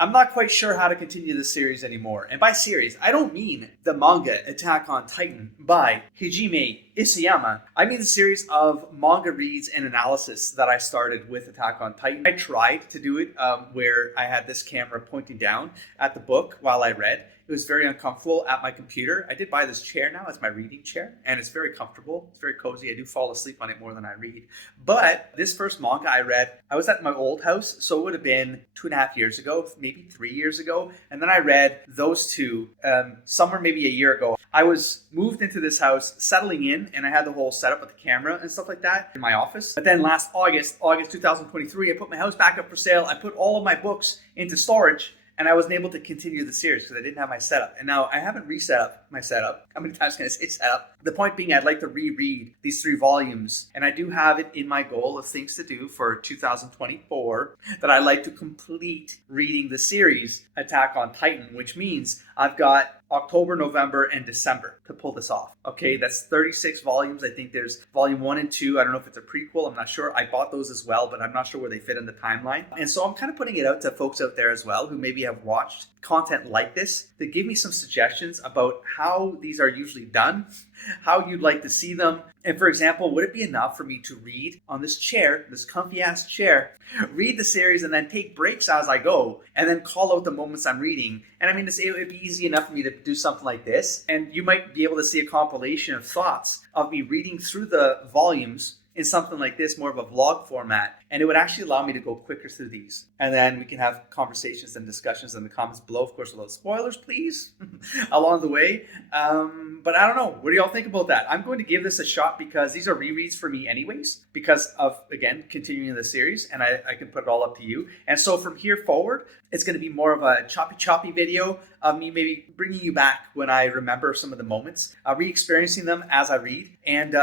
I'm not quite sure how to continue this series anymore. And by series, I don't mean the manga Attack on Titan by Hajime Isayama. I mean the series of manga reads and analysis that I started with Attack on Titan. I tried to do it where I had this camera pointing down at the book while I read. It was very uncomfortable at my computer. I did buy this chair now. It's my reading chair, and it's very comfortable. It's very cozy. I do fall asleep on it more than I read. But this first manga I read, I was at my old house, so it would have been 2.5 years ago, maybe 3 years ago. And then I read those two somewhere maybe a year ago. I was moved into this house, settling in, and I had the whole setup with the camera and stuff like that in my office. But then last August 2023, I put my house back up for sale. I put all of my books into storage. And I wasn't able to continue the series because I didn't have my setup. And now I haven't reset up my setup. How many times can I say setup? The point being, I'd like to reread these 3 volumes. And I do have it in my goal of things to do for 2024 that I'd like to complete reading the series Attack on Titan, which means I've got October, November, and December to pull this off. Okay, that's 36 volumes. I think there's volume 1 and 2. I don't know if it's a prequel. I'm not sure. I bought those as well, but I'm not sure where they fit in the timeline. And so I'm kind of putting it out to folks out there as well who maybe have watched content like this to give me some suggestions about how these are usually done, how you'd like to see them. And for example, would it be enough for me to read on this chair, this comfy ass chair, read the series and then take breaks as I go and then call out the moments I'm reading? And I mean, it would be easy enough for me to do something like this. And you might be able to see a compilation of thoughts of me reading through the volumes in something like this, more of a vlog format. And it would actually allow me to go quicker through these. And then we can have conversations and discussions in the comments below, of course, without spoilers, please, along the way. But I don't know. What do y'all think about that? I'm going to give this a shot because these are rereads for me anyways, because of, again, continuing the series, and I can put it all up to you. And so from here forward, it's going to be more of a choppy video of me maybe bringing you back when I remember some of the moments, re-experiencing them as I read. And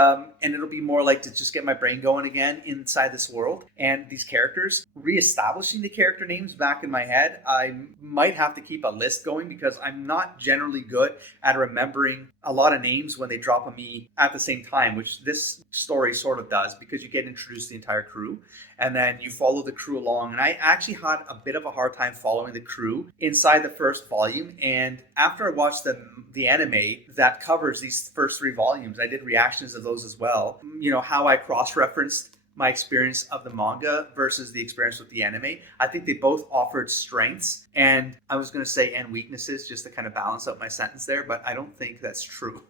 it'll be more like to just get my brain going again inside this world and these characters, re-establishing the character names back in my head. I might have to keep a list going because I'm not generally good at remembering a lot of names when they drop on me at the same time, which this story sort of does, because you get introduced to the entire crew and then you follow the crew along. And I actually had a bit of a hard time following the crew inside the first volume. And after I watched the anime that covers these first 3 volumes, I did reactions of those as well. You know, how I cross-referenced my experience of the manga versus the experience with the anime. I think they both offered strengths, and I was going to say and weaknesses just to kind of balance out my sentence there, but I don't think that's true.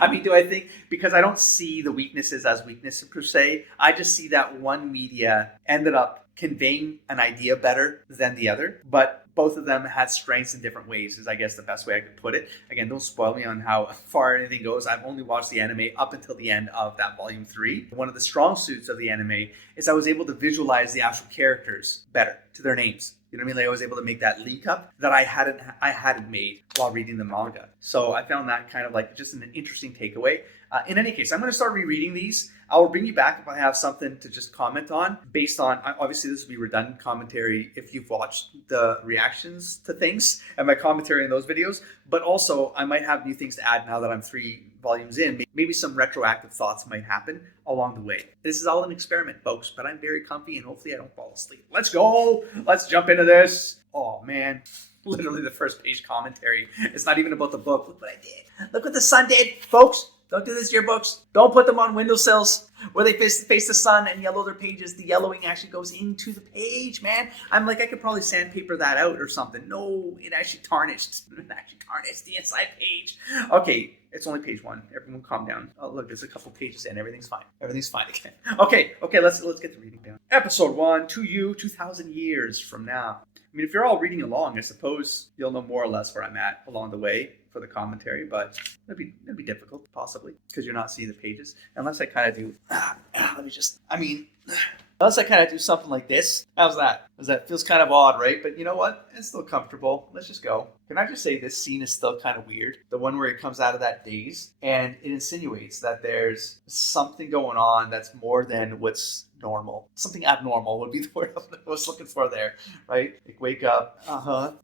I mean, do I think, because I don't see the weaknesses as weaknesses per se, I just see that one media ended up conveying an idea better than the other, but both of them had strengths in different ways is I guess the best way I could put it. Again, don't spoil me on how far anything goes. I've only watched the anime up until the end of that volume 3. One of the strong suits of the anime is I was able to visualize the actual characters better to their names. You know what I mean? Like I was able to make that link up that I hadn't made while reading the manga. So I found that kind of like just an interesting takeaway. In any case, I'm going to start rereading these. I'll bring you back if I have something to just comment on based on, obviously this will be redundant commentary if you've watched the reactions to things and my commentary in those videos, but also I might have new things to add now that I'm 3 volumes in. Maybe some retroactive thoughts might happen along the way. This is all an experiment, folks, but I'm very comfy and hopefully I don't fall asleep. Let's go. Let's jump into this. Oh man. Literally the first page commentary. It's not even about the book. Look what I did. Look what the sun did, folks. Don't do this to your books. Don't put them on windowsills where they face the sun and yellow their pages. The yellowing actually goes into the page, man. I'm like, I could probably sandpaper that out or something. No, it actually tarnished. It actually tarnished the inside page. Okay, it's only page 1. Everyone calm down. Oh, look, there's a couple pages in. Everything's fine. Everything's fine again. Okay, let's get the reading down. Episode 1, to you, 2,000 years from now. I mean, if you're all reading along, I suppose you'll know more or less where I'm at along the way for the commentary, but it'd be difficult, possibly, because you're not seeing the pages. Unless I kind of do, unless I kind of do something like this. How's that? That feels kind of odd, right? But you know what? It's still comfortable. Let's just go. Can I just say this scene is still kind of weird? The one where he comes out of that daze, and it insinuates that there's something going on that's more than what's abnormal. Something abnormal would be the word I was looking for there, right? Like wake up,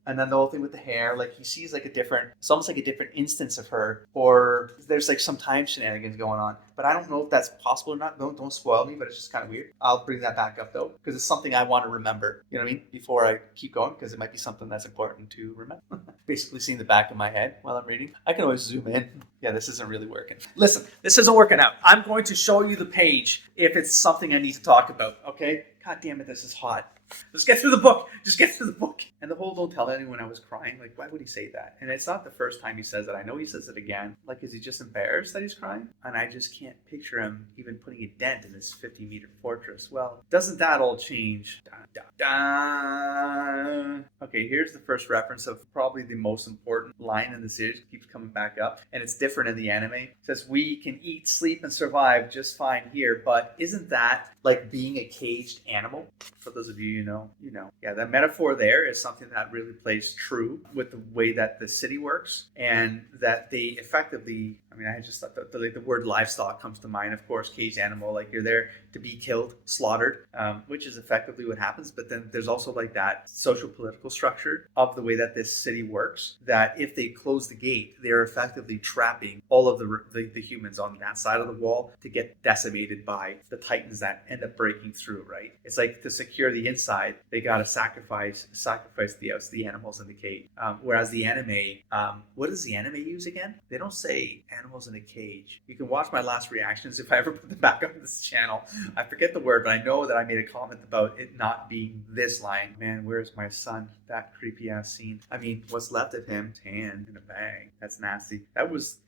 and then the whole thing with the hair, like he sees like it's almost like a different instance of her, or there's like some time shenanigans going on. But I don't know if that's possible or not. Don't spoil me, but it's just kind of weird. I'll bring that back up though, because it's something I want to remember. You know what I mean? Before I keep going, because it might be something that's important to remember. Basically, seeing the back of my head while I'm reading. I can always zoom in. Yeah, this isn't really working. Listen, this isn't working out. I'm going to show you the page if it's something I need to talk about. Okay? God damn it, this is hot. Let's get through the book. Just get through the book. And the whole don't tell anyone I was crying. Like, why would he say that? And it's not the first time he says it. I know he says it again. Like, is he just embarrassed that he's crying? And I just can't picture him even putting a dent in this 50-meter fortress. Well, doesn't that all change? Da, da, da. Okay, here's the first reference of probably the most important line in the series. It keeps coming back up. And it's different in the anime. It says, we can eat, sleep, and survive just fine here. But isn't that like being a caged animal? For those of you you know. Yeah, that metaphor there is something that really plays true with the way that the city works, and that they effectively, I mean, I just thought the word livestock comes to mind, of course, caged animal, like you're there to be killed, slaughtered, which is effectively what happens. But then there's also like that social political structure of the way that this city works, that if they close the gate, they're effectively trapping all of the humans on that side of the wall to get decimated by the titans that end up breaking through, right? It's like to secure the inside, they got to sacrifice the animals in the cage. Whereas the anime, what does the anime use again? They don't say animals in a cage. You can watch my last reactions if I ever put them back on this channel. I forget the word, but I know that I made a comment about it not being this line. Man, where's my son? That creepy ass scene. I mean, what's left of him? Tan in a bag. That's nasty. That was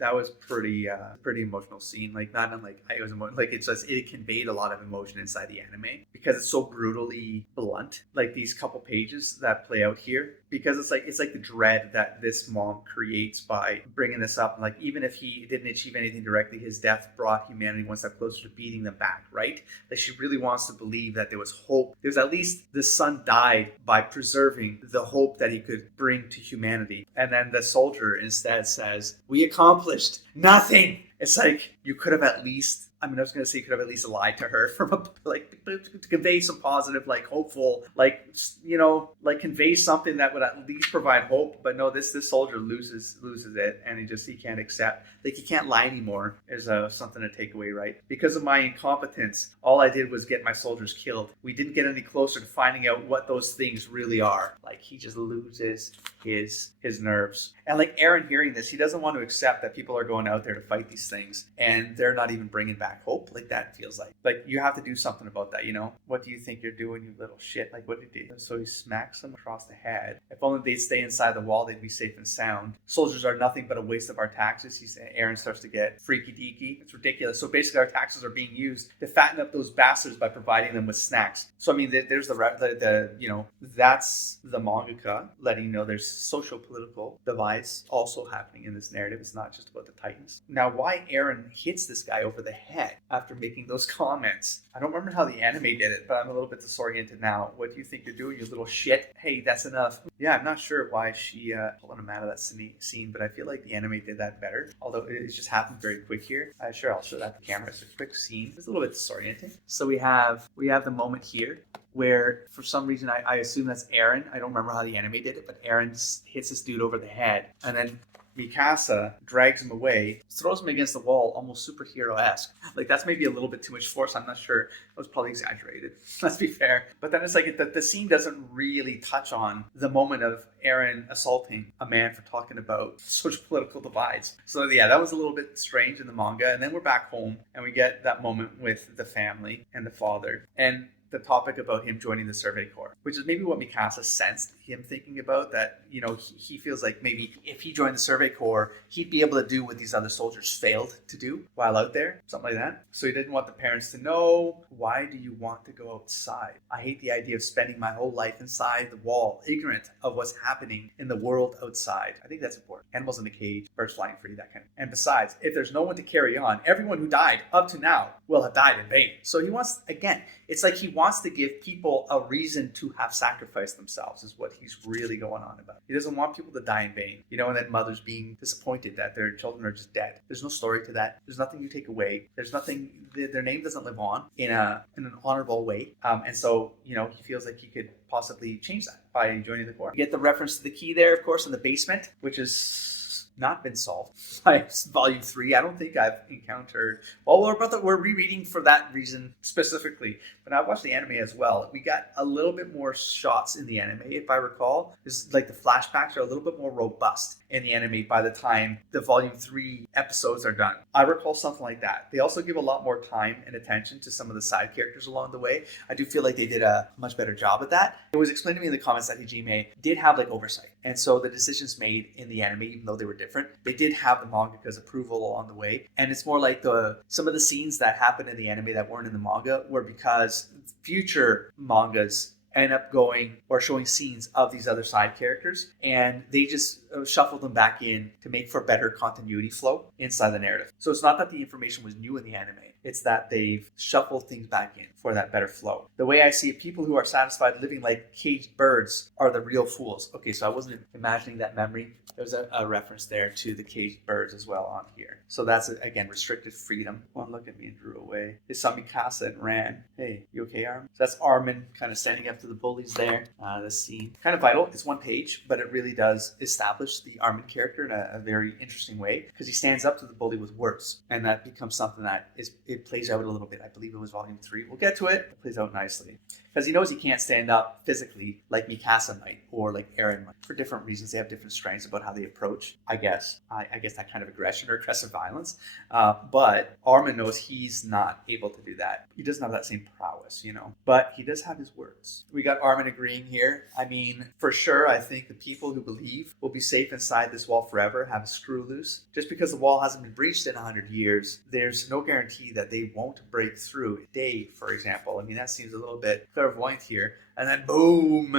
pretty emotional scene. Like not unlike it was like it conveyed a lot of emotion inside the anime because it's so brutally blunt. Like these couple pages that play out here, because it's like the dread that this mom creates by bringing this up. And like even if he didn't achieve anything directly, his death brought humanity one step closer to beating them back, right? Like she really wants to believe that there was hope. There was at least the son died by preserving the hope that he could bring to humanity. And then the soldier instead says, we accomplished nothing. It's like you could have at least, I mean, I was going to say you could have at least lied to her from to convey some positive, like hopeful, like, you know, like convey something that would at least provide hope. But no, this soldier loses it, and he can't accept, like he can't lie anymore is something to take away, right? Because of my incompetence, all I did was get my soldiers killed. We didn't get any closer to finding out what those things really are. Like he just loses his nerves. And like Aaron hearing this, he doesn't want to accept that people are going out there to fight these things and they're not even bringing back hope. Like that feels like you have to do something about that, you know? What do you think you're doing, you little shit? Like what did he do? So he smacks them across the head. If only they'd stay inside the wall, they'd be safe and sound. Soldiers are nothing but a waste of our taxes. Aaron starts to get freaky deaky. It's ridiculous. So basically our taxes are being used to fatten up those bastards by providing them with snacks. So I mean there's the you know, that's the mangaka letting you know there's social political divides also happening in this narrative. It's not just about the titans. Now why Aaron hits this guy over the head after making those comments, I don't remember how the anime did it, but I'm a little bit disoriented now. What do you think you're doing, you little shit? Hey, that's enough. Yeah, I'm not sure why she pulling him out of that scene, but I feel like the anime did that better, although it just happened very quick here. Sure, I'll show that to the camera. It's a quick scene. It's a little bit disorienting. So we have the moment here where for some reason I assume that's Aaron. I don't remember how the anime did it, but Aaron hits this dude over the head, and then Mikasa drags him away, throws him against the wall, almost superhero-esque. Like, that's maybe a little bit too much force. I'm not sure. It was probably exaggerated. Let's be fair. But then it's like the scene doesn't really touch on the moment of Aaron assaulting a man for talking about social political divides. So yeah, that was a little bit strange in the manga. And then we're back home, and we get that moment with the family and the father. And the topic about him joining the Survey Corps, which is maybe what Mikasa sensed him thinking about, that, you know, he feels like maybe if he joined the Survey Corps, he'd be able to do what these other soldiers failed to do while out there, something like that. So he didn't want the parents to know. Why do you want to go outside? I hate the idea of spending my whole life inside the wall, ignorant of what's happening in the world outside. I think that's important. Animals in the cage, birds flying free, that kind of. And besides, if there's no one to carry on, everyone who died up to now will have died in vain. So he wants, again, it's like he wants to give people a reason to have sacrificed themselves is what he's really going on about. He doesn't want people to die in vain, you know, and then mothers being disappointed that their children are just dead. There's no story to that. There's nothing you take away. There's nothing, their name doesn't live on in an honorable way. And so, you know, he feels like he could possibly change that by joining the Corps. You get the reference to the key there, of course, in the basement, which is not been solved by volume 3. I don't think I've encountered, well, we're rereading for that reason specifically, but I watched the anime as well. We got a little bit more shots in the anime, if I recall. It's like the flashbacks are a little bit more robust in the anime by the time the volume 3 episodes are done. I recall something like that. They also give a lot more time and attention to some of the side characters along the way. I do feel like they did a much better job at that. It was explained to me in the comments that Hajime did have like oversight. And so the decisions made in the anime, even though they were different, they did have the mangaka's approval along the way. And it's more like some of the scenes that happened in the anime that weren't in the manga were because future mangas end up going or showing scenes of these other side characters, and they just shuffled them back in to make for better continuity flow inside the narrative. So it's not that the information was new in the anime, it's that they've shuffled things back in for that better flow. The way I see it, people who are satisfied living like caged birds are the real fools. Okay, so I wasn't imagining that memory. There's a reference there to the caged birds as well on here. So that's, again, restricted freedom. One look at me and drew away. They saw me Mikasa and ran. Hey, you okay, Armin? So that's Armin kind of standing up to the bullies there. This scene, kind of vital. It's one page, but it really does establish the Armin character in a very interesting way, because he stands up to the bully with words, and that becomes something that it plays out a little bit. I believe it was volume 3. We'll get to it. It plays out nicely. Because he knows he can't stand up physically like Mikasa might or like Eren might. For different reasons, they have different strengths about how they approach, I guess that kind of aggression or aggressive violence. But Armin knows he's not able to do that. He doesn't have that same prowess, you know. But he does have his words. We got Armin agreeing here. I mean, for sure, I think the people who believe will be safe inside this wall forever have a screw loose. Just because the wall hasn't been breached in 100 years, there's no guarantee that they won't break through. Dave, for example. I mean, that seems a little bit clairvoyant here. And then boom!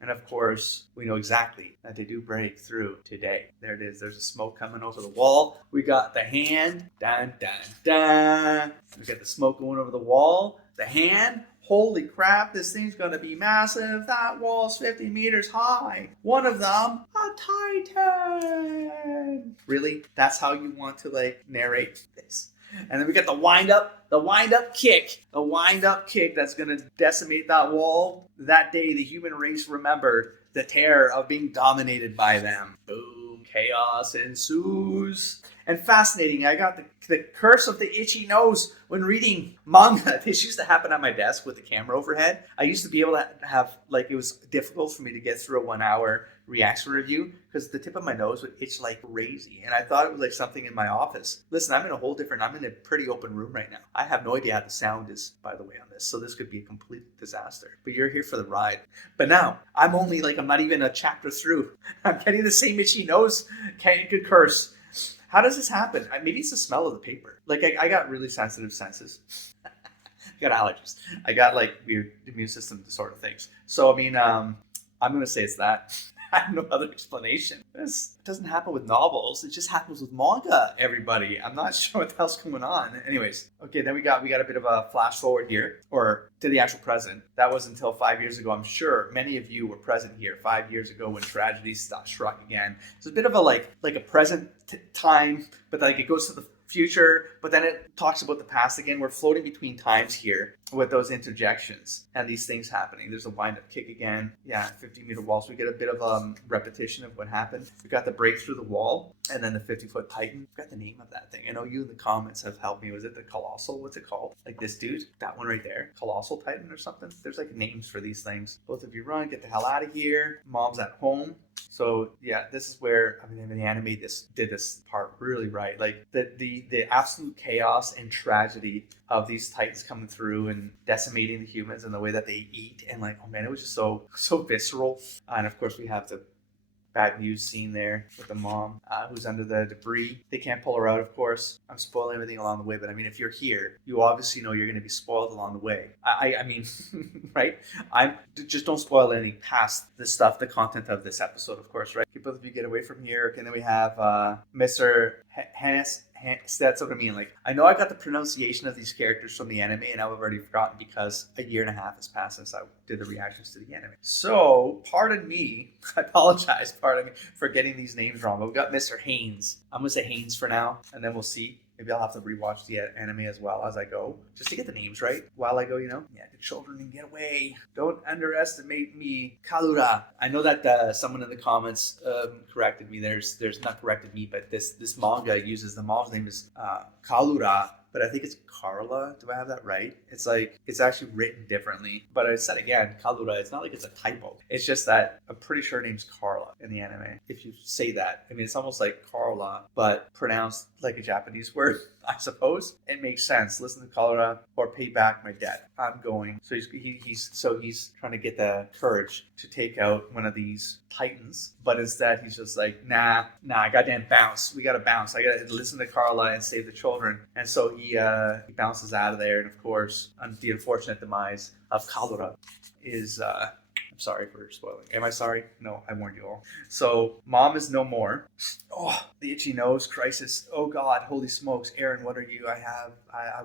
And of course, we know exactly that they do break through today. There it is. There's a smoke coming over the wall. We got the hand. Dun, dun, dun. We got the smoke going over the wall. The hand. Holy crap, this thing's going to be massive. That wall's 50 meters high. One of them, a titan. Really? That's how you want to like narrate this? And then we got the wind up kick that's going to decimate that wall. That day, the human race remembered the terror of being dominated by them. Boom, chaos ensues. And fascinating, I got the curse of the itchy nose when reading manga. This used to happen at my desk with the camera overhead. I used to be able to have, like, it was difficult for me to get through a 1 hour reaction review because the tip of my nose would itch like crazy. And I thought it was like something in my office. Listen, I'm in a pretty open room right now. I have no idea how the sound is, by the way, on this. So this could be a complete disaster. But you're here for the ride. But now, I'm not even a chapter through. I'm getting the same itchy nose. Good curse. How does this happen? Maybe it's the smell of the paper. Like, I got really sensitive senses. I got allergies. I got, like, weird immune system disorder things. So, I mean, I'm going to say it's that. I have no other explanation. This doesn't happen with novels. It just happens with manga, everybody. I'm not sure what the hell's going on. Anyways, okay, then we got a bit of a flash forward here, or to the actual present. That was until 5 years ago. I'm sure many of you were present here 5 years ago when tragedy struck again. It's a bit of a like a present time, but like it goes to the future, but then it talks about the past again. We're floating between times here with those interjections and these things happening. There's a wind-up kick again. Yeah, 50-meter wall. So we get a bit of repetition of what happened. We got the break through the wall, and then the 50-foot titan. I forgot the name of that thing. I know you in the comments have helped me. Was it the Colossal? What's it called? Like this dude? That one right there. Colossal Titan or something? There's like names for these things. Both of you run. Get the hell out of here. Mom's at home. So yeah, this is where the anime did this part really right. Like the absolute chaos and tragedy of these titans coming through and decimating the humans and the way that they eat, and like, oh man, it was just so visceral. And of course we have the bad news scene there with the mom who's under the debris. They can't pull her out, of course. I'm spoiling everything along the way, but I mean, if you're here, you obviously know you're going to be spoiled along the way. I mean, right? Just don't spoil any past the stuff, the content of this episode, of course, right? Both of you get away from here. Okay, and then we have Mr. That's what I mean. Like, I know I got the pronunciation of these characters from the anime, and I've already forgotten because a year and a half has passed since I did the reactions to the anime. So, pardon me. I apologize, pardon me, for getting these names wrong. But we got Mr. Haynes. I'm going to say Haynes for now, and then we'll see. Maybe I'll have to rewatch the anime as well as I go, just to get the names right while I go, Yeah, the children can get away. Don't underestimate me. Kalura. I know that someone in the comments corrected me. There's not corrected me, but this manga uses, the mom's name is Kalura, but I think it's Carla. Do I have that right? It's like, it's actually written differently. But I said again, Kalura, it's not like it's a typo. It's just that I'm pretty sure her name's Carla in the anime. If you say that, I mean, it's almost like Carla, but pronounced like a Japanese word, I suppose. It makes sense. Listen to Kalura or pay back my debt. I'm going. So he's trying to get the courage to take out one of these titans, but instead he's just like, nah, goddamn bounce. We gotta bounce. I gotta listen to Carla and save the children. And so he bounces out of there, and of course, the unfortunate demise of Kalura is I'm sorry for spoiling. Am I sorry? No, I warned you all. So mom is no more. Oh, the itchy nose crisis. Oh God, holy smokes, Aaron, what are you? I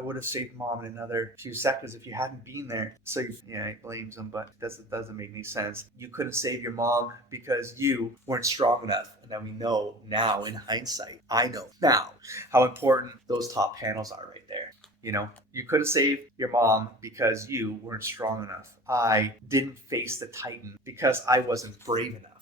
would have saved mom in another few seconds if you hadn't been there. So he blames him, but it doesn't make any sense. You couldn't save your mom because you weren't strong enough. And then we know now, in hindsight, I know now how important those top panels are right there. You could have saved your mom because you weren't strong enough. I didn't face the Titan because I wasn't brave enough.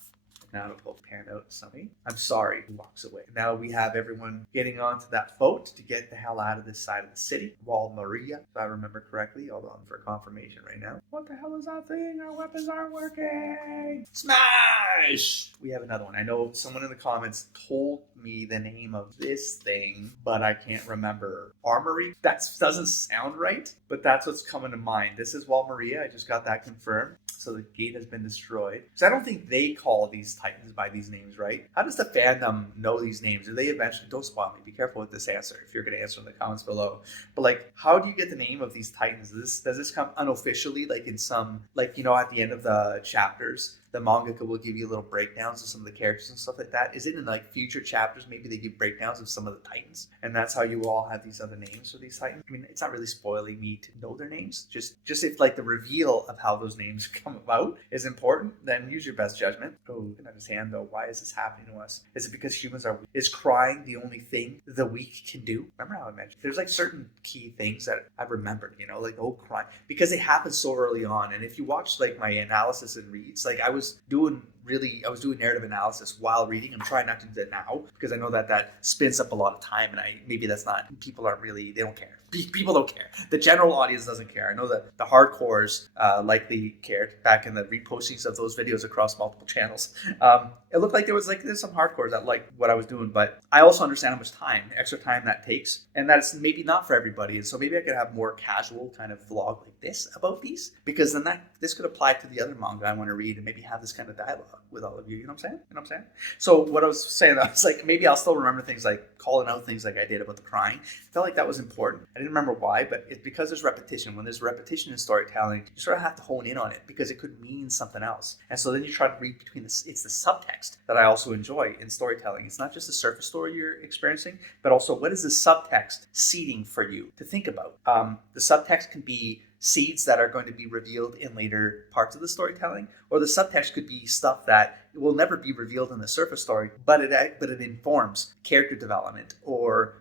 Now to pull the hand out, Sonny. I'm sorry. He walks away. Now we have everyone getting onto that boat to get the hell out of this side of the city. Wall Maria, if I remember correctly. Hold on for confirmation right now. What the hell is that thing? Our weapons aren't working. Smash! We have another one. I know someone in the comments told me the name of this thing, but I can't remember. Armory? That doesn't sound right, but that's what's coming to mind. This is Wall Maria. I just got that confirmed. So the gate has been destroyed. Because I don't think they call these titans by these names, right? How does the fandom know these names? Do they eventually, don't spoil me, be careful with this answer if you're going to answer in the comments below. But like, how do you get the name of these titans? Does this come unofficially, like in some, like, at the end of the chapters? The mangaka will give you little breakdowns of some of the characters and stuff like that. Is it in like future chapters? Maybe they give breakdowns of some of the titans, and that's how you all have these other names for these titans. I mean, it's not really spoiling me to know their names. Just if like the reveal of how those names come about is important, then use your best judgment. Oh, looking at his hand though. Why is this happening to us? Is it because humans are weak? Is crying the only thing the weak can do? Remember how I mentioned there's like certain key things that I've remembered. Like crying, because it happened so early on. And if you watch like my analysis and reads, like I was doing narrative analysis while reading. I'm trying not to do that now because I know that spins up a lot of time, and maybe that's not, people aren't really, they don't care. People don't care. The general audience doesn't care. I know that the hardcores likely cared back in the repostings of those videos across multiple channels. It looked like there's some hardcores that liked what I was doing, but I also understand how much extra time that takes, and that's maybe not for everybody. And so maybe I could have more casual kind of vlog like this about these, because then this could apply to the other manga I want to read, and maybe have this kind of dialogue with all of you. You know what I'm saying? So what I was saying, I was like, maybe I'll still remember things like calling out things like I did about the crying. I felt like that was important. I didn't remember why, but it's because there's repetition. When there's repetition in storytelling, you sort of have to hone in on it because it could mean something else. And so then you try to read between it's the subtext that I also enjoy in storytelling. It's not just the surface story you're experiencing, but also what is the subtext seeding for you to think about. The subtext can be seeds that are going to be revealed in later parts of the storytelling, or the subtext could be stuff that will never be revealed in the surface story, but it informs character development or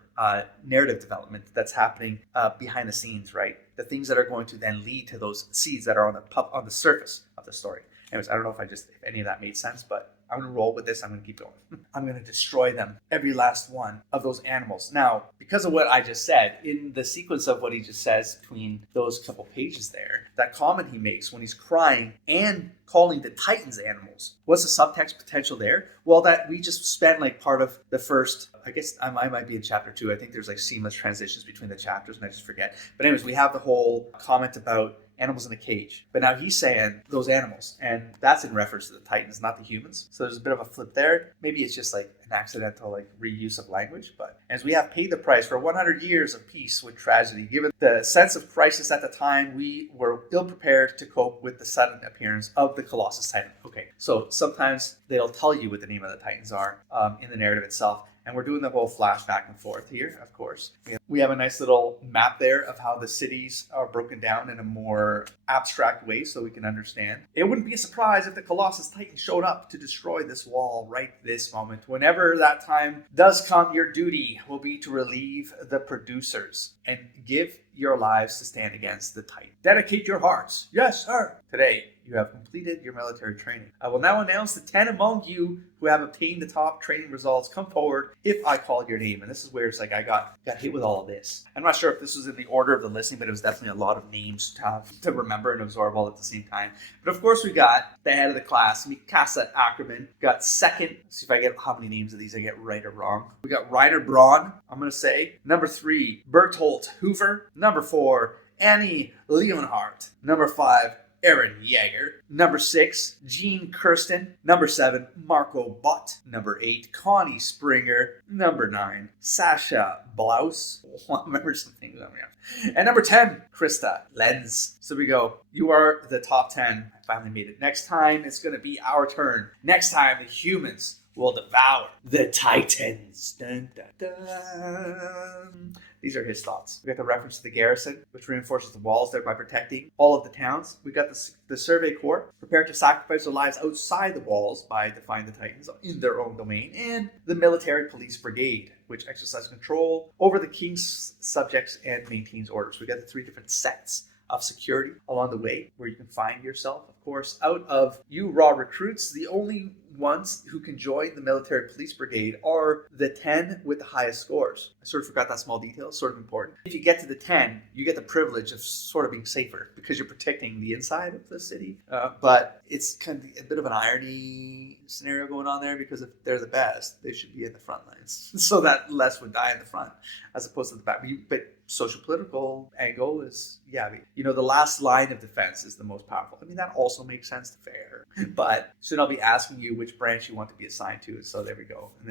narrative development that's happening behind the scenes, right? The things that are going to then lead to those seeds that are on the surface of the story. Anyways, I don't know if any of that made sense, but I'm going to roll with this. I'm going to keep going. I'm going to destroy them, every last one of those animals. Now, because of what I just said, in the sequence of what he just says between those couple pages there, that comment he makes when he's crying and calling the Titans animals, what's the subtext potential there? Well, that we just spent like part of the first, I guess I might be in chapter 2. I think there's like seamless transitions between the chapters and I just forget. But anyways, we have the whole comment about animals in a cage. But now he's saying those animals, and that's in reference to the Titans, not the humans. So there's a bit of a flip there. Maybe it's just like an accidental like reuse of language. But as we have paid the price for 100 years of peace with tragedy, given the sense of crisis at the time, we were ill prepared to cope with the sudden appearance of the Colossus Titan. Okay, so sometimes they'll tell you what the name of the Titans are in the narrative itself. And we're doing the whole flash back and forth here, of course. We have a nice little map there of how the cities are broken down in a more abstract way so we can understand. It wouldn't be a surprise if the Colossus Titan showed up to destroy this wall right this moment. Whenever that time does come, your duty will be to relieve the producers and give your lives to stand against the Titan. Dedicate your hearts. Yes, sir. Today, you have completed your military training. I will now announce the 10 among you who have obtained the top training results. Come forward if I call your name. And this is where it's like I got hit with all of this. I'm not sure if this was in the order of the listing, but it was definitely a lot of names to remember and absorb all at the same time. But of course, we got the head of the class, Mikasa Ackerman. Got second. Let's see if I get how many names of these I get right or wrong. We got Reiner Braun, I'm going to say. Number 3, Bertolt Hoover. Number 4, Annie Leonhardt. Number 5, Aaron Yeager. Number 6, Jean Kirsten. Number 7, Marco Butt. Number 8, Connie Springer. Number 9, Sasha Blouse. I remember some things on here. And number 10, Krista Lenz. So we go. You are the top 10. I finally made it. Next time, it's going to be our turn. Next time, the humans will devour the Titans. Dun, dun, dun. These are his thoughts. We got the reference to the garrison, which reinforces the walls, thereby protecting all of the towns. We got the Survey Corps, prepared to sacrifice their lives outside the walls by defying the Titans in their own domain. And the Military Police Brigade, which exercises control over the king's subjects and maintains order. So we got the 3 different sets of security along the way where you can find yourself. Of course, out of you raw recruits, the only ones who can join the Military Police Brigade are the 10 with the highest scores. I sort of forgot that small detail, sort of important. If you get to the 10, you get the privilege of sort of being safer because you're protecting the inside of the city. But it's kind of a bit of an irony scenario going on there because if they're the best, they should be in the front lines so that less would die in the front as opposed to the back. But social political angle is, the last line of defense is the most powerful. I mean, that also makes sense to fair, but soon I'll be asking you which branch you want to be assigned to. So there we go. And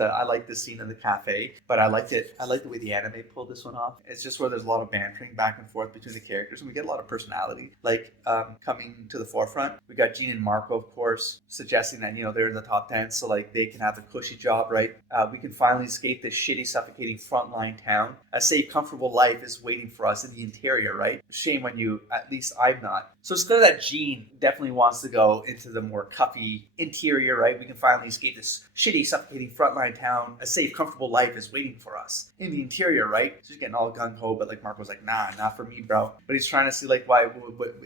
I like this scene in the cafe, but I liked it. I like the way the anime pulled this one off. It's just where there's a lot of bantering back and forth between the characters and we get a lot of personality, coming to the forefront. We got Jean and Marco, of course, suggesting that, they're in the top 10. So they can have a cushy job, right? We can finally escape this shitty, suffocating frontline town. A safe, comfortable life is waiting for us in the interior, right? Shame on you. At least I'm not. So it's clear that Jean definitely wants to go into the more cuffy interior, right? We can finally escape this shitty, suffocating frontline town. A safe, comfortable life is waiting for us in the interior, right? So she's getting all gung-ho, but Marco's like, nah, not for me, bro. But he's trying to see why,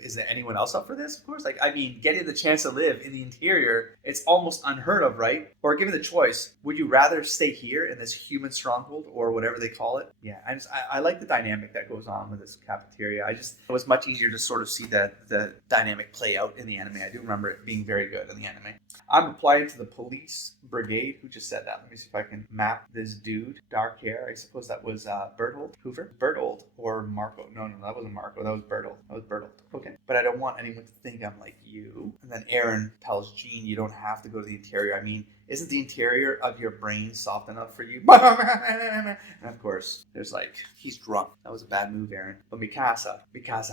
is there anyone else up for this? Of course, getting the chance to live in the interior, it's almost unheard of, right? Or given the choice, would you rather stay here in this human stronghold or whatever they call it? Yeah, I like the dynamic that goes on with this cafeteria. It was much easier to sort of see the dynamic play out in the anime. I do remember it being very good in the anime. I'm applying to the police brigade. Who just said that? Let me see if I can map this dude. Dark hair. I suppose that was Bertolt Hoover. Bertolt or Marco. No, that wasn't Marco. That was Bertolt. Okay. But I don't want anyone to think I'm like you. And then Aaron tells Jean you don't have to go to the interior. I mean, isn't the interior of your brain soft enough for you? And of course, there's he's drunk. That was a bad move, Aaron. But Mikasa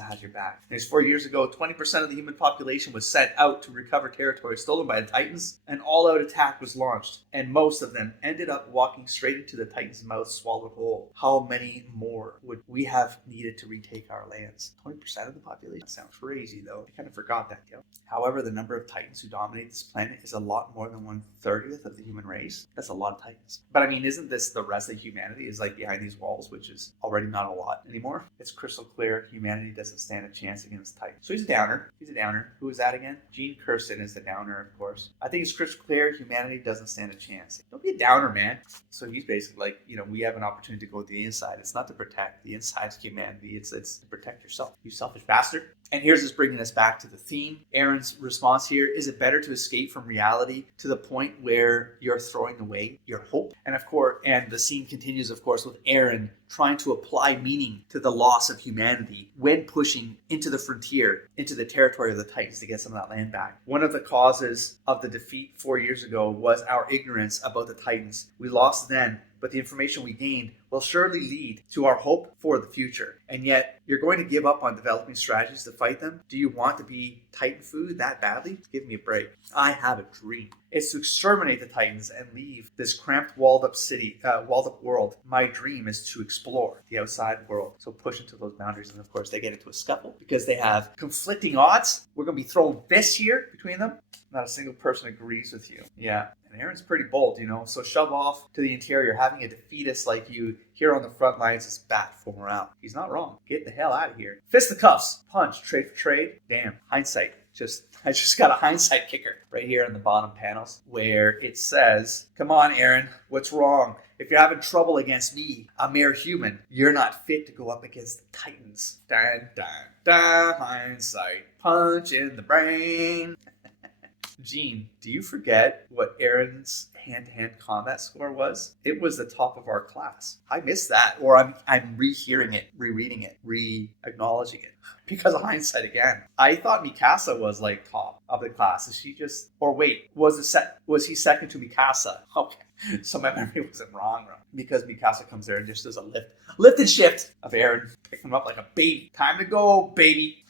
has your back. And 4 years ago, 20% of the human population was sent out to recover territory stolen by the Titans. An all-out attack was launched. And most of them ended up walking straight into the Titans' mouth swallowed whole. How many more would we have needed to retake our lands? 20% of the population? That sounds crazy, though. I kind of forgot that. However, the number of Titans who dominate this planet is a lot more than 1/30 of the human race. That's a lot of Titans. But I mean, isn't this the rest of humanity is behind these walls, which is already not a lot anymore? It's crystal clear. Humanity doesn't stand a chance against Titans. So he's a downer. Who is that again? Jean Kirsten is the downer, of course. I think it's crystal clear. Humanity doesn't stand a chance. Don't be a downer, man. So he's basically we have an opportunity to go to the inside. It's not to protect the inside humanity. It's to protect yourself. You selfish bastard. And here's this bringing us back to the theme. Aaron's response here, is it better to escape from reality to the point where you're throwing away your hope? And of course, and the scene continues, of course, with Aaron trying to apply meaning to the loss of humanity when pushing into the frontier, into the territory of the Titans to get some of that land back. One of the causes of the defeat 4 years ago was our ignorance about the Titans. We lost then, but the information we gained will surely lead to our hope for the future. And yet, you're going to give up on developing strategies to fight them? Do you want to be Titan food that badly? Give me a break. I have a dream. It's to exterminate the Titans and leave this cramped, walled-up world. My dream is to explore the outside world. So push into those boundaries, and of course, they get into a scuffle because they have conflicting odds. We're going to be throwing fists here between them. Not a single person agrees with you. Yeah. And Aaron's pretty bold, so shove off to the interior. Having a defeatist like you here on the front lines is bad for morale. He's not wrong. Get the hell out of here. Fist the cuffs. Punch. Trade for trade. Damn. Hindsight. I just got a hindsight kicker right here in the bottom panels where it says, come on, Aaron, what's wrong? If you're having trouble against me, a mere human, you're not fit to go up against the Titans. Dun, dun, dun, hindsight. Punch in the brain. Gene, do you forget what Aaron's hand-to-hand combat score was? It was the top of our class. I missed that, or I'm rehearing it, rereading it, re-acknowledging it because of hindsight again. I thought Mikasa was like top of the class. Is she just? Or wait, was he second to Mikasa? Okay, so my memory wasn't wrong because Mikasa comes there and just does a lift and shift of Aaron, picking him up like a baby. Time to go, baby.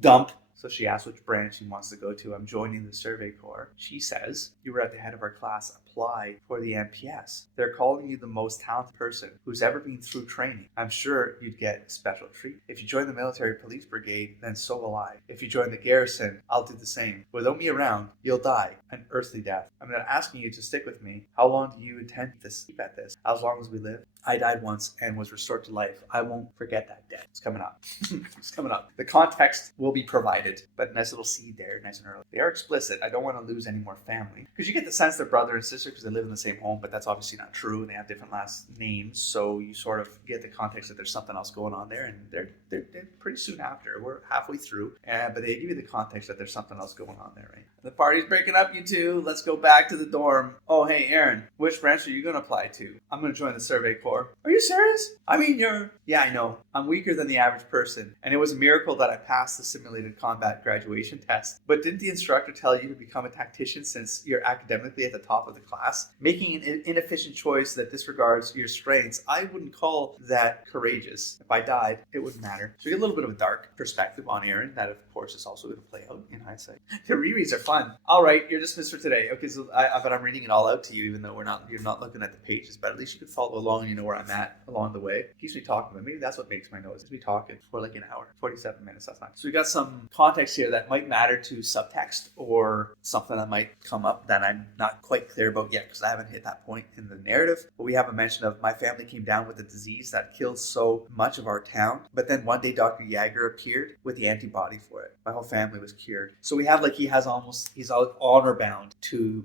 Dump. So she asks which branch she wants to go to. I'm joining the Survey Corps. She says, you were at the head of our class. Apply for the MPS. They're calling you the most talented person who's ever been through training. I'm sure you'd get special treatment. If you join the military police brigade, then so will I. If you join the garrison, I'll do the same. Without me around, you'll die an earthly death. I'm not asking you to stick with me. How long do you intend to keep at this? As long as we live. I died once and was restored to life. I won't forget that day. It's coming up. It's coming up. The context will be provided, but nice little seed there, nice and early. They are explicit. I don't want to lose any more family. Because you get the sense they're brother and sister because they live in the same home, but that's obviously not true, and they have different last names, so you sort of get the context that there's something else going on there, and they're pretty soon after. We're halfway through, but they give you the context that there's something else going on there, right? The party's breaking up, you two. Let's go back to the dorm. Oh, hey, Aaron, which branch are you going to apply to? I'm going to join the Survey Corps. Are you serious? I mean, Yeah, I know. I'm weaker than the average person, and it was a miracle that I passed the simulated combat graduation test. But didn't the instructor tell you to become a tactician since you're academically at the top of the class? Making an inefficient choice that disregards your strengths, I wouldn't call that courageous. If I died, it wouldn't matter. So you get a little bit of a dark perspective on Aaron. That, of course, is also going to play out in hindsight. The rereads are fun. All right, you're dismissed for today. Okay, so but I'm reading it all out to you, even though you're not looking at the pages. But at least you can follow along and you know where I'm at along the way. It keeps me talking, but maybe that's what makes my nose. Is me talking for like an hour, 47 minutes. That's fine. So we got some context here that might matter to subtext or something that might come up that I'm not quite clear about yet because I haven't hit that point in the narrative. But we have a mention of my family came down with a disease that killed so much of our town. But then one day Dr. Yeager appeared with the antibody for it. My whole family was cured. So we have he's honor bound to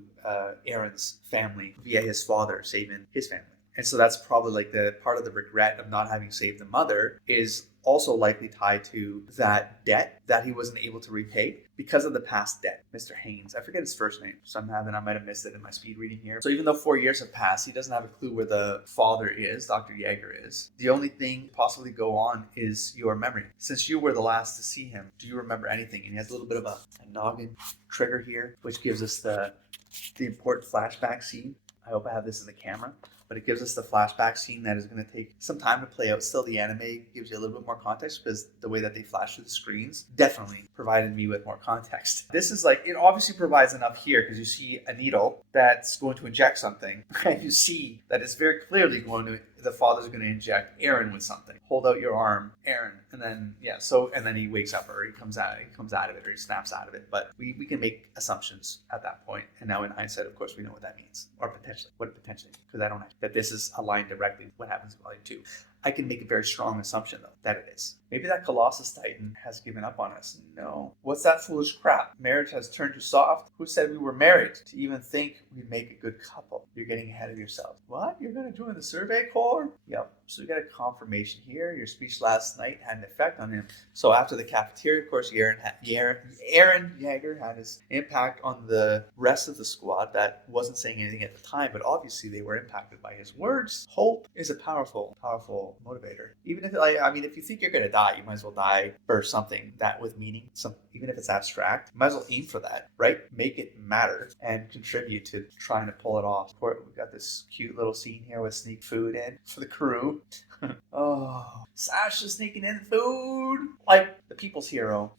Aaron's family via his father saving his family. And so that's probably like the part of the regret of not having saved the mother is also likely tied to that debt that he wasn't able to repay because of the past debt. Mr. Haynes, I forget his first name. I might have missed it in my speed reading here. So even though 4 years have passed, he doesn't have a clue where the father is, Dr. Yeager is. The only thing possibly go on is your memory. Since you were the last to see him, do you remember anything? And he has a little bit of a noggin trigger here, which gives us the important flashback scene. I hope I have this in the camera. But it gives us the flashback scene that is going to take some time to play out. Still, the anime gives you a little bit more context because the way that they flash through the screens definitely provided me with more context. This is it obviously provides enough here because you see a needle that's going to inject something. And you see that it's very clearly the father's going to inject Aaron with something. Hold out your arm, Aaron. And then, and then he wakes up or he comes out of it or he snaps out of it. But we can make assumptions at that point. And now in hindsight, of course, we know what that means. Or potentially, because I don't know that this is aligned directly with what happens in Volume 2. I can make a very strong assumption, though, that it is. Maybe that Colossus Titan has given up on us. No. What's that foolish crap? Marriage has turned you soft? Who said we were married? To even think we'd make a good couple. You're getting ahead of yourself. What? You're going to join the Survey Corps? Yep. So we got a confirmation here. Your speech last night had an effect on him. So after the cafeteria, of course, Aaron Yeager had his impact on the rest of the squad that wasn't saying anything at the time, but obviously they were impacted by his words. Hope is a powerful powerful motivator. Even if, like, I mean, if you think you're gonna die, you might as well die for something that with meaning. Even if it's abstract, you might as well aim for that, right? Make it matter and contribute to trying to pull it off. We've got this cute little scene here with sneak food in for the crew. Oh, Sasha sneaking in food like the people's hero.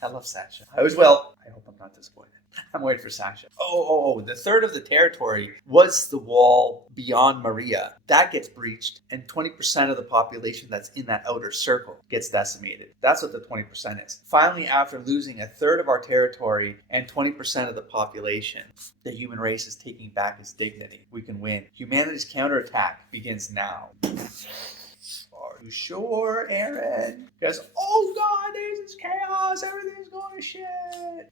I love Sasha. I always will. I hope I'm not disappointed. I'm waiting for Sasha. The third of the territory was the wall beyond Maria. That gets breached, and 20% of the population that's in that outer circle gets decimated. That's what the 20% is. Finally, after losing a third of our territory and 20% of the population, the human race is taking back its dignity. We can win. Humanity's counterattack begins now. Are you sure, Aaron? Because, oh god, there's chaos, everything's going to shit.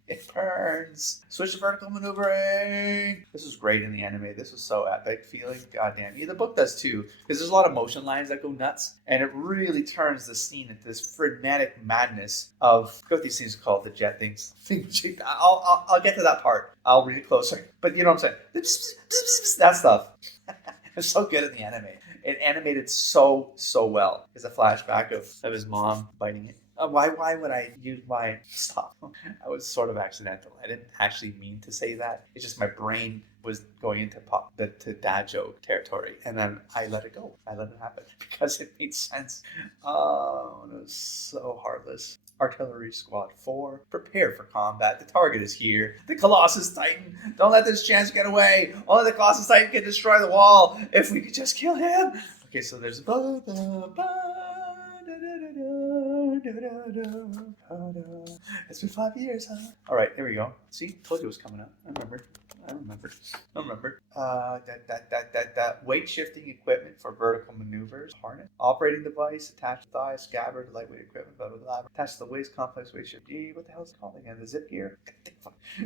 It burns. Switch to vertical maneuvering. This was great in the anime. This was so epic feeling. Goddamn. Yeah, the book does too, because there's a lot of motion lines that go nuts, and it really turns the scene into this frenetic madness of what these things are called, the jet things. I'll get to that part. I'll read it closer. But you know what I'm saying? That stuff. It's so good in the anime. It animated so well. There's a flashback of his mom biting it. Why would I use my stop? I was sort of accidental. I didn't actually mean to say that. It's just my brain was going into to dad joke territory, and then I let it go. I let it happen because it made sense. Oh, it was so heartless. Artillery Squad 4, prepare for combat. The target is here. The Colossus Titan. Don't let this chance get away. Only the Colossus Titan can destroy the wall. If we could just kill him. Okay, so there's it's been 5 years, huh? All right, here we go. See, told you it was coming up. I remembered. That weight shifting equipment for vertical maneuvers, harness, operating device, attached to thigh, scabbard, lightweight equipment, blah, blah, blah. Attached to the waist, complex weight shift. What the hell is it called again? The zip gear?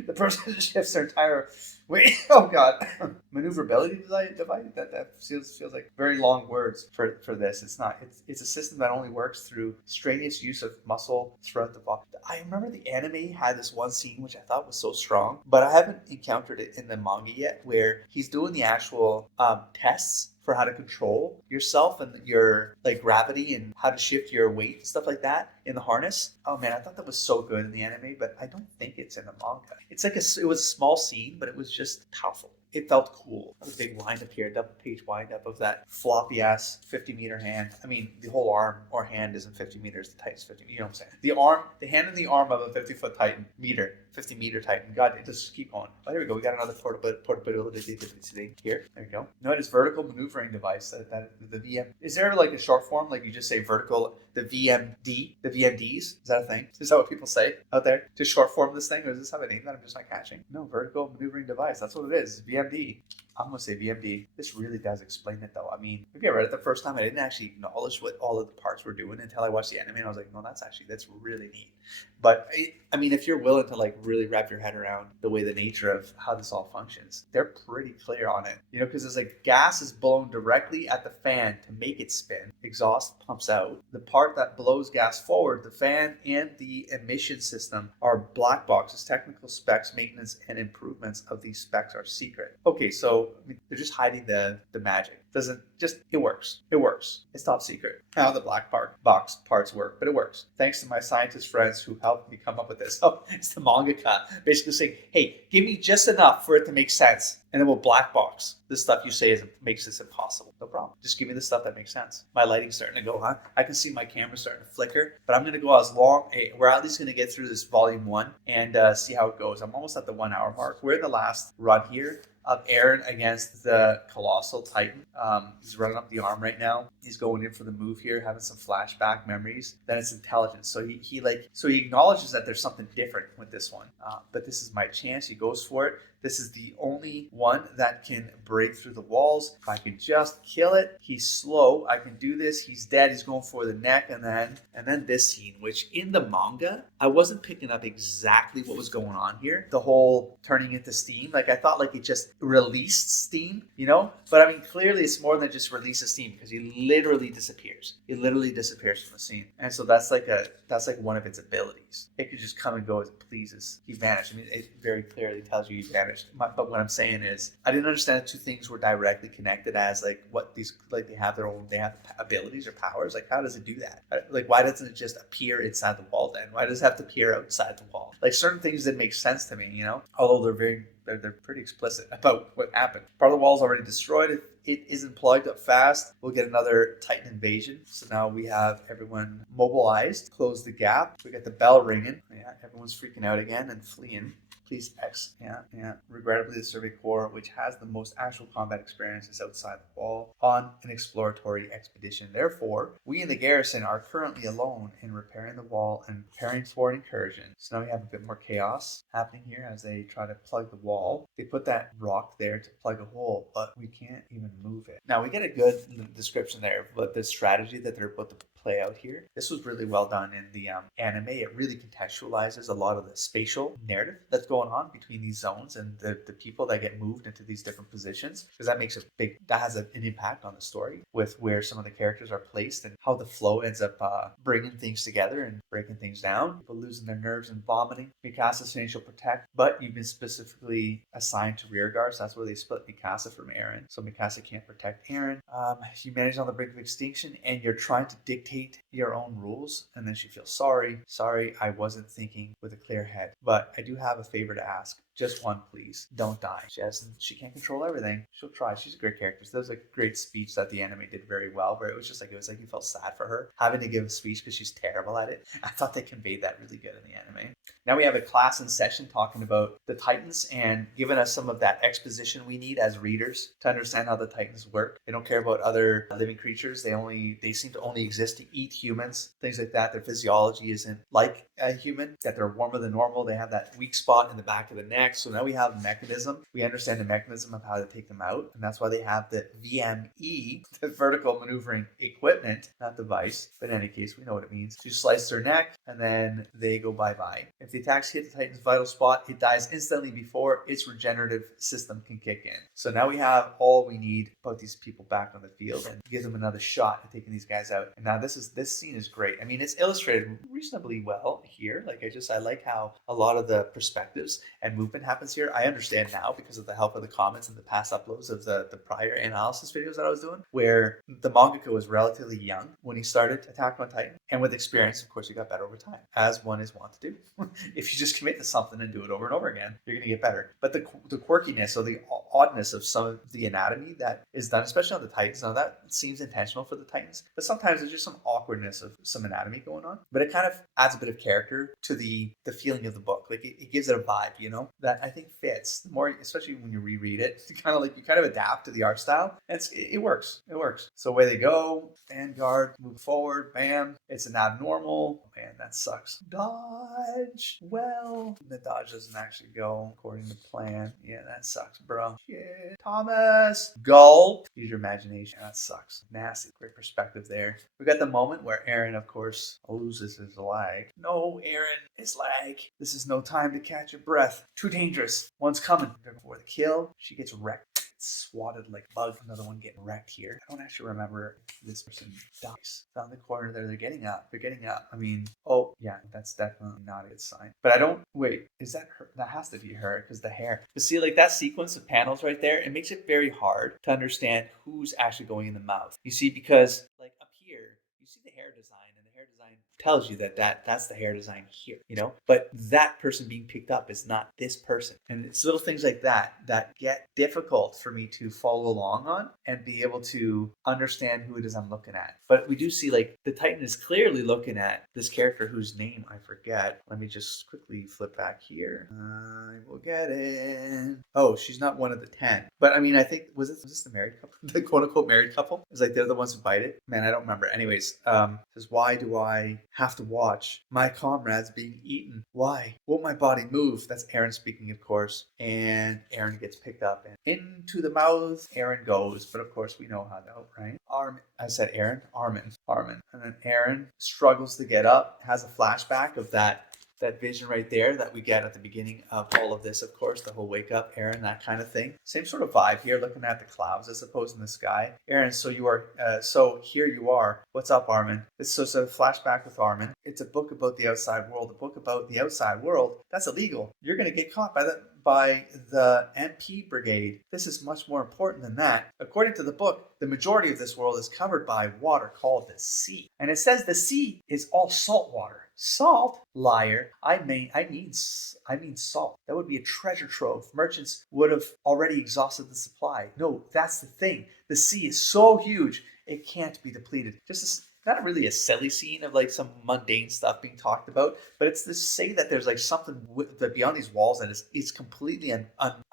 The person shifts their entire weight. Oh, God. Maneuverability device? That feels like very long words for this. It's not. It's a system that only works through strenuous use of muscle throughout the body. I remember the anime had this one scene which I thought was so strong, but I haven't encountered it in the manga yet, where he's doing the actual tests for how to control yourself and your like gravity and how to shift your weight and stuff like that in the harness. Oh man, I thought that was so good in the anime, but I don't think it's in the manga. It's like it was a small scene, but it was just powerful. It felt cool. A big wind up here, double page wind up of that floppy ass 50-meter hand. I mean, the whole arm or hand isn't 50 meters. The Titan's 50. You know what I'm saying? The hand and the arm of a 50-foot Titan, 50-meter Titan. God, it just keep going. Oh, here we go. We got another portability today. Here, there you go. Notice vertical maneuvering device. That the VM. Is there like a short form, like you just say vertical? The VMD, the VMDs. Is that a thing? Is that what people say out there to short form this thing, or does this have a name that I'm just not catching? No, vertical maneuvering device. That's what it is. VMD. I'm going to say VMD. This really does explain it, though. I mean, if I read it the first time, I didn't actually acknowledge what all of the parts were doing until I watched the anime, and I was like, no, that's really neat. But, I mean, if you're willing to, like, really wrap your head around the way the nature of how this all functions, they're pretty clear on it. You know, because it's like gas is blown directly at the fan to make it spin. Exhaust pumps out. The part that blows gas forward, the fan and the emission system are black boxes. Technical specs, maintenance, and improvements of these specs are secret. Okay, so I mean, they're just hiding the magic. It works. It's top secret how the black box parts work, but it works. Thanks to my scientist friends who helped me come up with this. Oh, it's the mangaka basically saying, hey, give me just enough for it to make sense, and then we'll black box the stuff you say makes this impossible. No problem. Just give me the stuff that makes sense. My lighting's starting to go, huh? I can see my camera starting to flicker, but I'm going to go as long. We're at least going to get through this volume 1 and see how it goes. I'm almost at the 1 hour mark. We're in the last run here of Aaron against the Colossal Titan. He's running up the arm right now. He's going in for the move here, having some flashback memories. Then it's intelligence. So he acknowledges that there's something different with this one. But this is my chance. He goes for it. This is the only one that can break through the walls. If I can just kill it, he's slow. I can do this. He's dead. He's going for the neck, and then this scene, which in the manga, I wasn't picking up exactly what was going on here. The whole turning into steam. Like I thought, like it just released steam, you know. But I mean, clearly it's more than just releases steam because he literally disappears. He literally disappears from the scene, and so that's like one of its abilities. weeks. It could just come and go as it pleases. He vanished. I mean, it very clearly tells you he vanished. But what I'm saying is, I didn't understand the two things were directly connected as like what these, like they have abilities or powers. Like, how does it do that? Like, why doesn't it just appear inside the wall then? Why does it have to appear outside the wall? Like, certain things didn't make sense to me, you know? Although they're pretty explicit about what happened. Part of the wall is already destroyed. If it isn't plugged up fast, we'll get another Titan invasion. So now we have everyone mobilized. Close the gap. We got the bell ringing. Yeah, everyone's freaking out again and fleeing. Please X. Yeah. Regrettably, the Survey Corps, which has the most actual combat experience, is outside the wall on an exploratory expedition. Therefore, we in the garrison are currently alone in repairing the wall and preparing for an incursion. So now we have a bit more chaos happening here as they try to plug the wall. They put that rock there to plug a hole, but we can't even move it. Now we get a good description there, but the strategy that they're about to play out here, this was really well done in the anime. It really contextualizes a lot of the spatial narrative that's going on between these zones and the people that get moved into these different positions, because that has an impact on the story with where some of the characters are placed and how the flow ends up bringing things together and breaking things down. People losing their nerves and vomiting. Mikasa's saying she'll protect, but you've been specifically assigned to rear guards. That's where they split Mikasa from Eren, so Mikasa can't protect Eren. She managed on the brink of extinction, and you're trying to dictate your own rules, and then she feels sorry. I wasn't thinking with a clear head, but I do have a favor to ask. Just one, please. Don't die. She can't control everything. She'll try. She's a great character. So there was a great speech that the anime did very well, where it was like you felt sad for her having to give a speech because she's terrible at it. I thought they conveyed that really good in the anime. Now we have a class in session talking about the Titans and giving us some of that exposition we need as readers to understand how the Titans work. They don't care about other living creatures. They seem to only exist to eat humans, things like that. Their physiology isn't like a human, that they're warmer than normal. They have that weak spot in the back of the neck. So now we have a mechanism. We understand the mechanism of how to take them out. And that's why they have the VME, the vertical maneuvering equipment, not device. But in any case, we know what it means. You slice their neck and then they go bye-bye. If the attacks hit the Titan's vital spot, it dies instantly before its regenerative system can kick in. So now we have all we need to put these people back on the field and give them another shot at taking these guys out. And now this scene is great. I mean, it's illustrated reasonably well here. Like I like how a lot of the perspectives and movement happens here. I understand now because of the help of the comments and the past uploads of the prior analysis videos that I was doing, where the mangaka was relatively young when he started Attack on Titan, and with experience, of course, he got better over time, as one is wont to do. If you just commit to something and do it over and over again, you're going to get better. But the quirkiness or the oddness of some of the anatomy that is done, especially on the Titans, now that seems intentional for the Titans, but sometimes there's just some awkwardness of some anatomy going on. But it kind of adds a bit of character to the feeling of the book. Like it gives it a vibe, you know, that I think fits more, especially when you reread it. You kind of adapt to the art style, and it works. It works. So away they go. Vanguard, move forward. Bam. It's an abnormal. Man, that sucks. Dodge. Well, the dodge doesn't actually go according to plan. Yeah, that sucks, bro. Shit. Thomas. Gulp. Use your imagination. That sucks. Nasty. Great perspective there. We got the moment where Eren, of course, loses his leg. No, Eren, his leg. This is no time to catch your breath. Too dangerous. One's coming. Before the kill, she gets wrecked. Swatted like bug. Another one getting wrecked here. I don't actually remember if this person dies. Found the corner there. They're getting up. I mean, oh yeah, that's definitely not a good sign. But I don't wait. Is that her? That has to be her because the hair. But see, like that sequence of panels right there, it makes it very hard to understand who's actually going in the mouth. You see, because like up here, you see the hair design, and the hair design tells you that's the hair design here, you know, but that person being picked up is not this person. And it's little things like that get difficult for me to follow along on and be able to understand who it is I'm looking at. But we do see like the Titan is clearly looking at this character whose name I forget. Let me just quickly flip back here. I will get it. Oh, she's not one of the 10. But I mean, I think, was this the married couple? The quote unquote married couple? It's like they're the ones who bite it. Man, I don't remember. Anyways, says, why do I have to watch my comrades being eaten? Why won't my body move? That's Eren speaking, of course. And Eren gets picked up and into the mouth Eren goes. But of course we know how that, right? Armin. And then Eren struggles to get up, has a flashback of that That vision right there that we get at the beginning of all of this, of course, the whole wake up, Aaron, that kind of thing. Same sort of vibe here, looking at the clouds as opposed in the sky. Aaron, so here you are. What's up, Armin? It's a flashback with Armin. It's a book about the outside world. A book about the outside world. That's illegal. You're going to get caught by the MP brigade. This is much more important than that. According to the book, the majority of this world is covered by water called the sea. And it says the sea is all salt water. Salt? Liar. I mean salt. That would be a treasure trove. Merchants would have already exhausted the supply. No, that's the thing. The sea is so huge, it can't be depleted. Not really a silly scene of like some mundane stuff being talked about, but it's to say that there's like something beyond these walls that is completely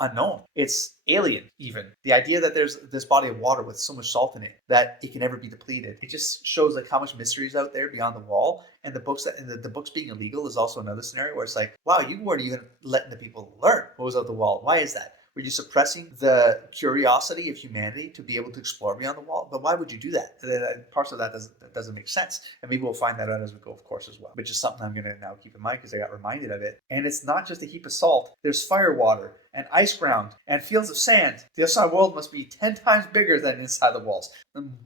unknown. It's alien, even. The idea that there's this body of water with so much salt in it that it can never be depleted. It just shows like how much mystery is out there beyond the wall. And the books being illegal is also another scenario where it's like, wow, you weren't even letting the people learn what was out the wall. Why is that? Were you suppressing the curiosity of humanity to be able to explore beyond the wall? But why would you do that? Parts of that doesn't make sense. And maybe we'll find that out as we go, of course, as well. Which is something I'm going to now keep in mind because I got reminded of it. And it's not just a heap of salt. There's fire water and ice ground and fields of sand. The outside world must be 10 times bigger than inside the walls.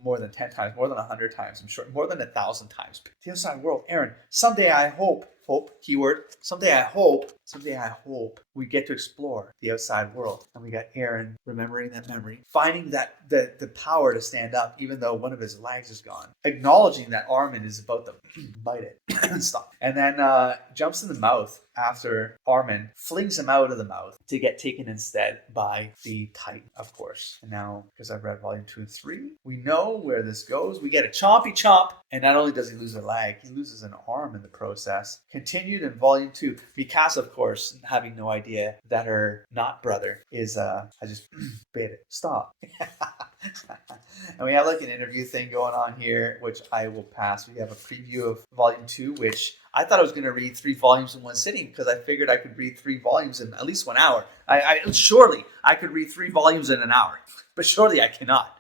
More than 10 times, more than 100 times, I'm sure. More than 1,000 times. The outside world, Aaron, someday I hope, keyword, someday I hope we get to explore the outside world. And we got Aaron remembering that memory, finding that the power to stand up even though one of his legs is gone, acknowledging that Armin is about to bite it. Stop. And then jumps in the mouth after Armin flings him out of the mouth to get taken instead by the Titan, of course. And now, because I've read volume 2 and 3, we know where this goes. We get a chompy chomp, and not only does he lose a leg, he loses an arm in the process. Continued in volume 2. Mikasa, of course, having no idea that her not brother is, I just bit it. Stop. And we have like an interview thing going on here, which I will pass. We have a preview of volume 2, which I thought I was going to read 3 volumes in one sitting because I figured I could read 3 volumes in at least 1 hour. Surely I could read 3 volumes in an hour, but surely I cannot.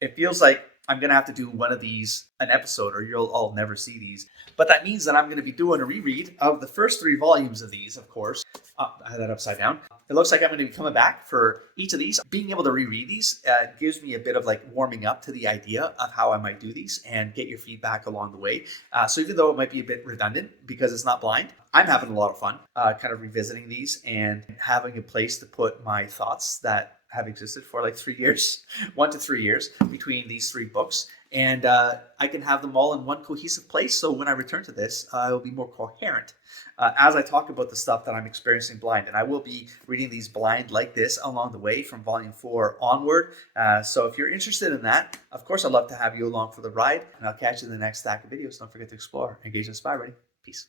It feels like I'm going to have to do one of these an episode or you'll all never see these. But that means that I'm going to be doing a reread of the first 3 volumes of these, of course. I had that upside down. It looks like I'm going to be coming back for each of these. Being able to reread these gives me a bit of like warming up to the idea of how I might do these and get your feedback along the way. So even though it might be a bit redundant because it's not blind, I'm having a lot of fun kind of revisiting these and having a place to put my thoughts that have existed for like 3 years, 1 to 3 years between these 3 books. And I can have them all in one cohesive place. So when I return to this, it will be more coherent as I talk about the stuff that I'm experiencing blind. And I will be reading these blind like this along the way from volume 4 onward. So if you're interested in that, of course, I'd love to have you along for the ride. And I'll catch you in the next stack of videos. Don't forget to explore, engage, and inspire. Ready? Peace.